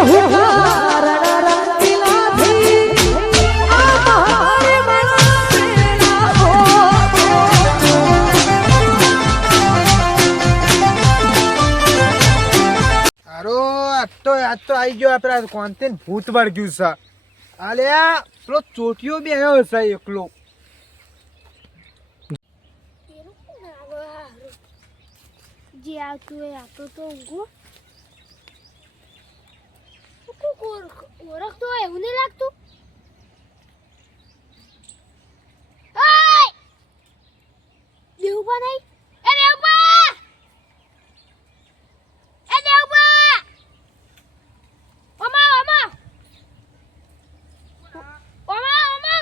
આજ તો આવી ગયો આપડે કોન્ટેન ભૂત વળગ્યું છે. આલ્યા પેલો ચોટીયો બી આવ્યો છે એકલો. જે આવતું હોય આતો તો ઊંઘો ઓળખતો હોય એવું નહીં લાગતું. દેવબા નહીં એ દેવબા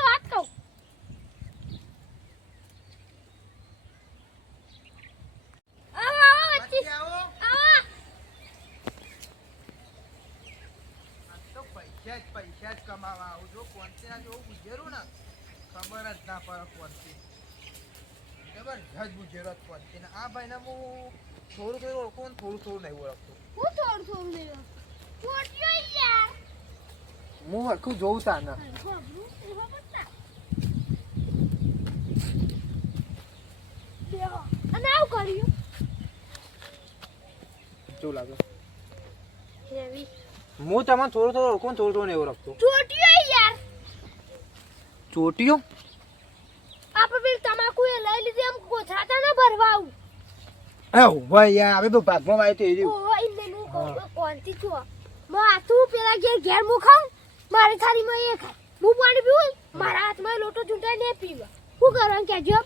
વાત કહું. પૈસા જ કમાવા આવું જો કોન્ટેના જેવું ગુજેરું ને ખબર જ ના પડે. કોન્ટેન જબરજસ્ત ગુજેરો કોન્ટેન. આ ભાઈને હું થોડું થોડું ઓળખું થોડું નહીં ઓળખતો. હું થોડું નહીં ઓળખતો યાર. હું હરખું જોઉં તા ને અને આવું કર્યું શું લાગે? હેવી હું તમને થોડું થોડું ઓળખું થોડું નહીં ઓળખતો. ચોટીયો યાર. ચોટીયો આપણે પેલી તમાકુ એ લઈ લીધી એમ કોથળાતા ના ભરવા આવું. એ ભાઈ યાર હવે તો ભાગમાં આવી તો એ રહ્યું. ઓય ઇને નું કોણથી છો મો આતું પેલા ઘેર મુ ખાઉં મારી થાળીમાં એ ખાય. હું પાણી પીવું મારા હાથમાં લોટો ચૂંટાઈ ને પીવા. હું કરવાનું કેજો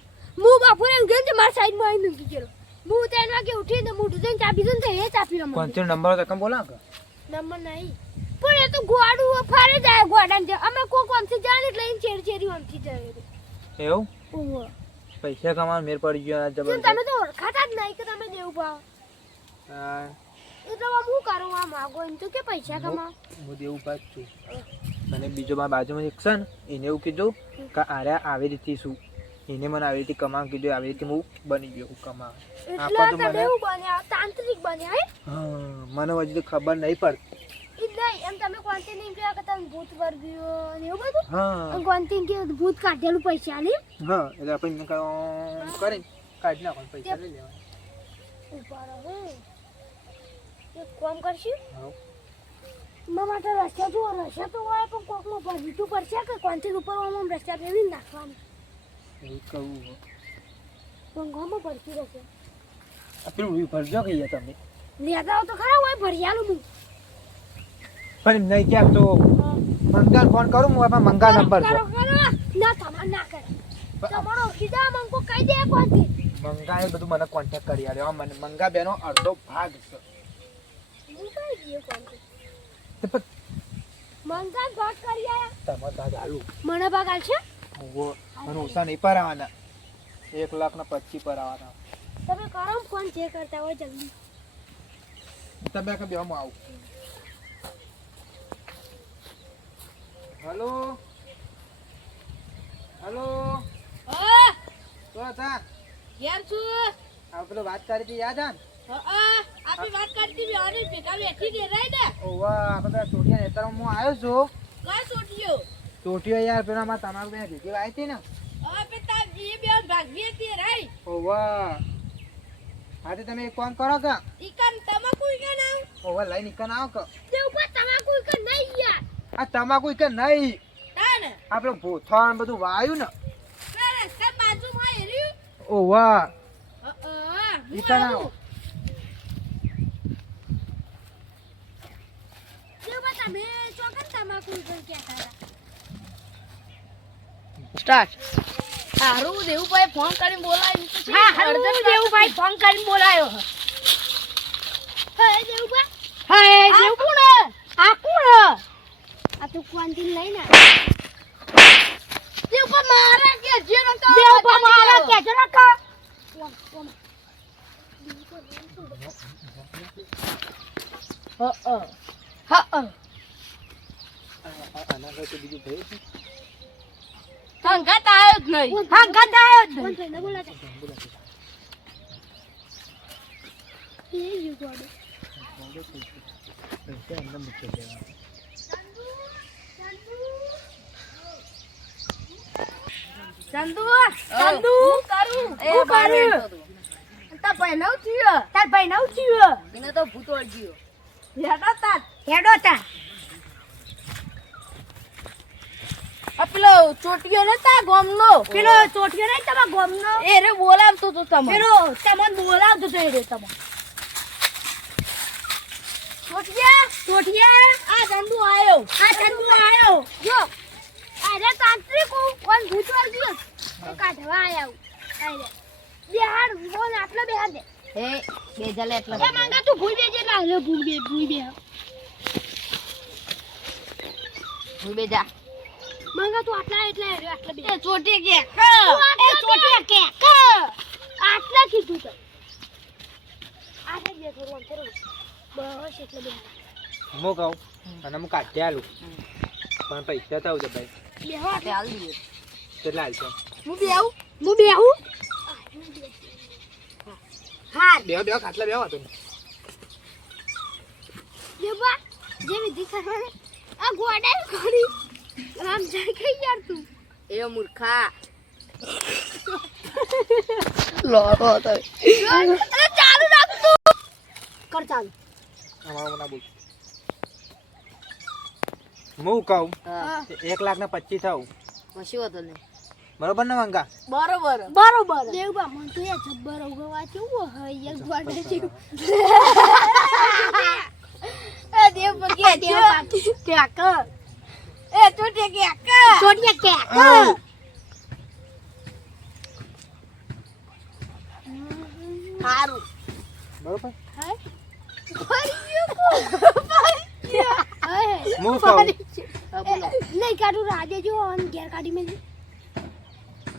હું બાપુરે એમ ગયો મારા સાઈડમાં આવી મૂકી ગયો. હું 3 વાગે ઉઠીને મોઢું ધોઈને ચા પીધું ને એ ચા પીવા કોણ નંબર તો કમ બોલા કે નંબર નહીં પણ એ તો ગોડું ફારે જાય ગોડાને જે અમે કોમથી જાણે એટલે એને ચેરી ઓમથી જાય એવું. ઓહો પૈસા કમાવાનો મેર પડી ગયો જબરજસ્ત. તમે તો ઓળખાતા જ નહીં કે તમે દેવ ભાવ. હા એટલે હું કરું આ માગો એમ તો કે પૈસા કમાવ. હું દેવું પાસ છું. અને બીજો મારા બાજુમાં એક છે ને એને એવું કીધું કે આરે આવી રીતે શું એને મને આવી રીતે કમાવા કીધું. આવી રીતે હું બની ગયો કમાવા. એટલે તમે એવું બન્યા તાંત્રિક બન્યા હે. હા મને હજી તો ખબર નહીં પડતી. નહીં એમ તમે કોન્ટેન એમ કહ્યા કે તમે ભૂત વર્ગ્યો ને એવું બધું. હા કોન્ટેન કે ભૂત કાઢેલું પૈસા લે. હા એટલે આપણે કરીને કાઢી નાખો પૈસા લઈ લેવા. ઉપર હવે એક કામ કરશું હા મારા માટે રસ્તા જો રસ્તા તો હોય પણ કોકમાં ભરતું પડશે કે કોન્ટેન ઉપર આમ રસ્તા ફેરવી નાખવાનું. એવું કહું પણ ગામમાં ભરતી રહેશે. પેલું ભરજો કહીએ તમે લેતા તો ખરા હોય ભરિયાલું હું પણ નહીં ક્યાંક તો મંગા ફોન કરું હું એમાં મંગા નંબર છે. ના તમારે ના કરે તમારો કીધા મંગો કહી દે કોન્ટેન મંગા એ બધું મને કોન્ટેક્ટ કરી આલ્યો. મને મંગા બેનો અડધો ભાગ છે. હું કઈ ગયો કોન્ટેન તે પણ મંગા ભાગ કરી આયા તમારે ભાગ આલું મને ભાગ આલશે. મને ઓછા નહીં પરાવાના 1,25,000 પરાવાના. તમે કરો ફોન જે કરતા હોય જલ્દી. તમે કે બેમાં આવું. હેલો હેલો હા તો તા કેમ છું? આ પેલો વાત કરી હતી યાદ આ હા આપી વાત કરતી બી આને ભેગા બેઠી દે રાઈ ને. ઓવા આપણે ચોટિયા નેતરમાં હું આવ્યો છું. કા છોટીયો ચોટિયો યાર પેલા માં તમારું બે ભેગી આવી હતી ને. હવે પે તા એ બે ભાગવી હતી રાઈ. ઓવા હા તો તમે એક કામ કરો કે ઈકન તમાકુ ઈકન આવ. ઓવા લઈને નીકળ આવો કે તે ઉપર તમાકુ કે નહીં યાર. આ તમાકુ કે નહીં તાને આપણે ભૂથણ બધું વાયું ને. તારે સબ બાજુમાં એર્યું. ઓવા હું નીકળ આવો. તે ઉપર તમે ચોકન તમાકુ કે કહેતા સ્ટાર્ટ. હારું દેવુભાઈ ફોન કરીને બોલાવી તો છે. હા હારું દેવુભાઈ ફોન કરીને બોલાયો. હે દેવુભાઈ હા એ દેવ કોણ? આ કોણ? આ તો કોન્ટેન લઈને દેવભાઈ મારા કે જે નતો. દેવુભાઈ મારા કે જે નતો. હા આના કરતા બીજું થયું છે. હંગાત આવ્યો જ નહીં. હંગાત આવ્યો જ નહીં. કોન્ટેન બોલાતા એ યુ ગોડો પૈસા એમને મૂકી દેવા. ચંદુ ચંદુ કરું એ બારે તાર ભાઈ નવ થયો તાર ભાઈ નવ થયો એને તો ભૂત વળગ્યો હેડો તા આ પેલો ચોટિયો નતા ગોમનો પેલો ચોટિયો નઈ તમાર ગોમનો એ રે બોલાવતો તો તમને પેલો તમને બોલાવતો તો એ રે તમને ચોટિયા આ ચંદુ આયો જો અરે તાંત્રિક કોણ ભૂત વર્ગ્યો તો કાઢવા આયા આલે બિહાર બોલ આટલો બિહાર દે એ બેજલે એટલા એ માંગા તું ભૂલ બેજે ના રે ભૂલ બે હું બેજા માંગા તું આટલા એટલે આટલા બે એ ચોટી કે આટલા કીધું તો આટલા બે થોડું અંતર બસ એટલે બે હું કહું અને હું કાઢી આલું પણ પૈસા તો આવજે ભાઈ બેહો ચાલ દીએ કેટલા હાલશે હું બેહું હા બેહો ખાટલા બેહો તો દેવા જે વિધિ કરવાની આ ગોડા કરી આમ જાય કે યાર તું એ મૂર્ખા લોરો તો અરે ચાલુ રાખ તું કર ચાલુ અમારું ના બોલ હું કહું હા 1,25,000 થાવ પછી હોતો ને બરોબર ને મંગા બરોબર દેવબા મન તો એ જબ્બર ઉગવા કેવું હોય એક ગોડા જેવું એ દેવ બગી દેવ પાટી કે આક એ ચોટી કે આક ચોટિયા કે હારું બરોબર હાય ફરી ગયો હાય હું કહું હા બોલો નહીં કાઢું રાધે જો અને ઘેર કાઢી મેં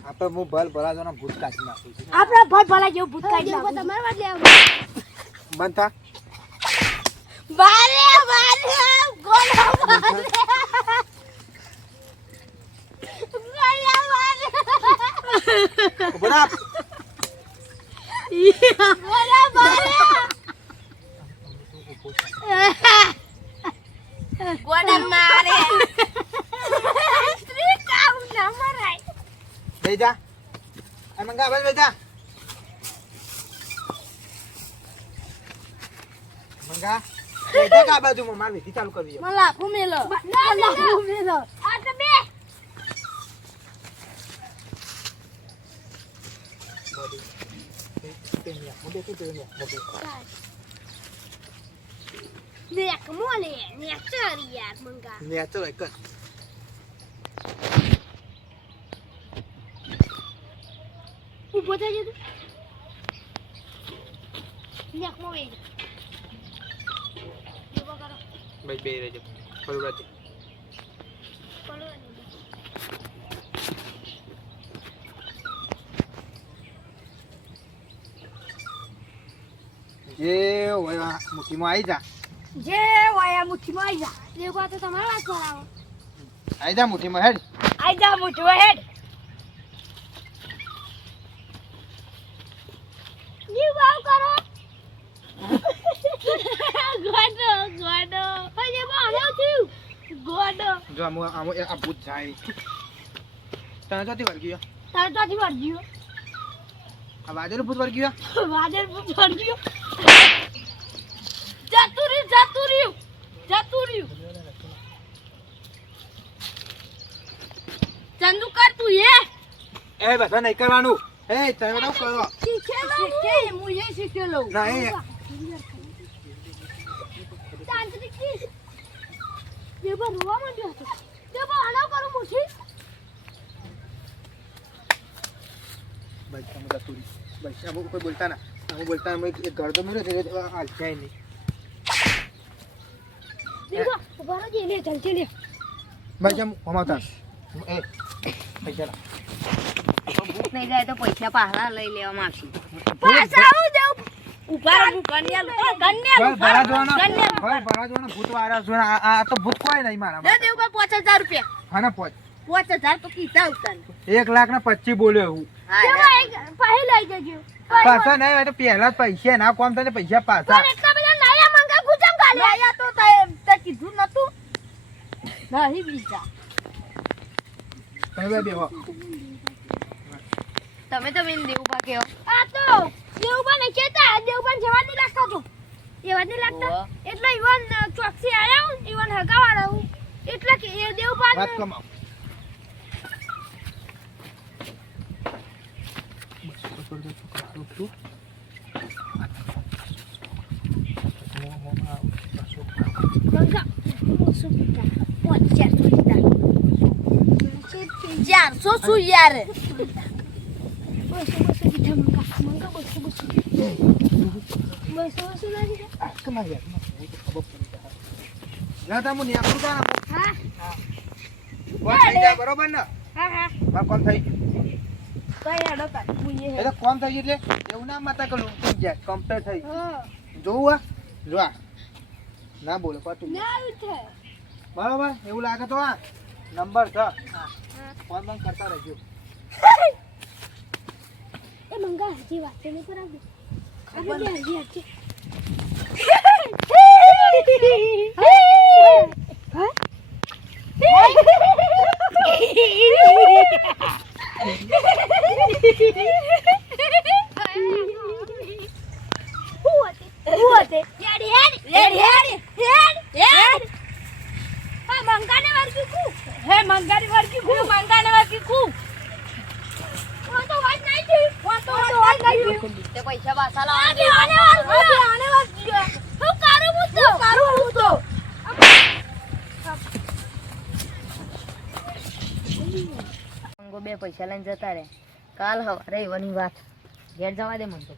આપણે હું ભલાજોના ભૂત કાઢી નાખું છું આપણા ભટ ભલા જેવું ભૂત કાઢી નાખો તમારે વાત લેવા બંધ થા બારે ગોળા બરાબર ગોડા મારે લઈ જા આ મંગા ભાઈ લઈ જા મંગા લઈ જા કા બાજુમાં માર વિધિ ચાલુ કરવી છે. મલા ફુમેલો આ તો બે દેખ મોલે ને ચારી યાર મંગા ને ચલો એક ઉભો થઈ જતો દેખ મોલે ઉભો કરો ભાઈ બે રહેજો બરોબર છે પડો જે હોય મુઠ્ઠીમાં આવી જા જે વાયા મુઠ્ઠીમાં આવી જા દેખો તો તમારા વાત કરાવો આવી જા મુઠ્ઠીમાં હેડ આઈ જા મુઠો હેડ ની વાવ કરો ગોડો હજે બાળો થયું ગોડો જો આમ આ ભૂત જાય તને જોતી વળગી ગયો તાર તોથી વળગ્યો આ વાજેલું ભૂત વળગી ગયો વાદર વળગ્યો જતું રહ્યું ચંદુ કર તું એ બધા નહીં કરવાનું એ તમે ન કરો શીખે હું એ શીખેલો ના એ તાંત્રિક દેવો રોવા માંડ્યો હતો દેવો આના કરું મુઠી ભાઈ તમે દતુરી ભાઈ આમ કોઈ બોલતા ના આમ બોલતા અમે એક ઘર તો મેળ્યો છે હાલ જાય નહીં દેવો ઉભારો જે લે જલ્દી લે ભાઈ જેમ કમાવતા એ પૈસા લા ભૂખ નહીં જાય તો પૈસા પાછા લઈ લેવામાં આવશે પાછા આવું દેવ ઉભા રહો કન્યા ભાઈ ભરા જોવાના ભૂત વાળા જોવાના આ તો ભૂત કોઈ નહીં મારા દે દેવ પર 5000 રૂપિયા હાના પોચ 5000 તો કીધા ઉતાર 1,25,000 બોલ્યો હું દેવો એક પાહી લઈ જજો પાછા નહીં હોય તો પહેલા જ પૈસા ના કોમ થાય પૈસા પાછા પણ એટલા બધા નાયા મંગા આયા તો તે કીધું નતું નહીં બીજા તમે બેહો તમે તો મેન દેવું પાકે આ તો દેવબા ને કેતા દેવબા જવા નહીં લાગતા તો એવા નહીં લાગતા એટલે ઈવન ચોકસી આયા હું ઈવન હગાવાળા હું એટલે કે એ દેવબા વાત કમાવ મંગા ઓછું પીતા 400 લીધા 400 શું યાર બસો લીધા મંગા બસો ના લીધા કમાઈ યાર ખબર પડી જાય ના તમુ ને આપણું કામ હા કોણ થઈ જાય બરોબર ને હા હા માર કોણ થઈ ગયું કઈ હેડો તા મુઈએ એટલે કોણ થઈ ગયું એટલે એવું ના માતા કરું તું જાય કમ્પ્લીટ થઈ હા જોવું જો આ ના બોલો પાટું ના ઉઠે બરોબર એવું લાગે તો આ નંબર છે ફોન બંધ કરતા રહેજો એ મંગા હજી વાત નહીં પર આવજો આપણે હજી હજી હા What? મંગાને વર્ગી કુ હે મંગાની વર્કી કુ મંગાને વર્કી કુ ઓ તો વાત નહીં થી ઓ તો વાત નહીં થી તે પૈસા પાછા લાવ આને વર્ગી હું કરું તો મંગો બે પૈસા લઈને જતા રે કાલ હવારે એવાની વાત ઘેર જવા દે મન તો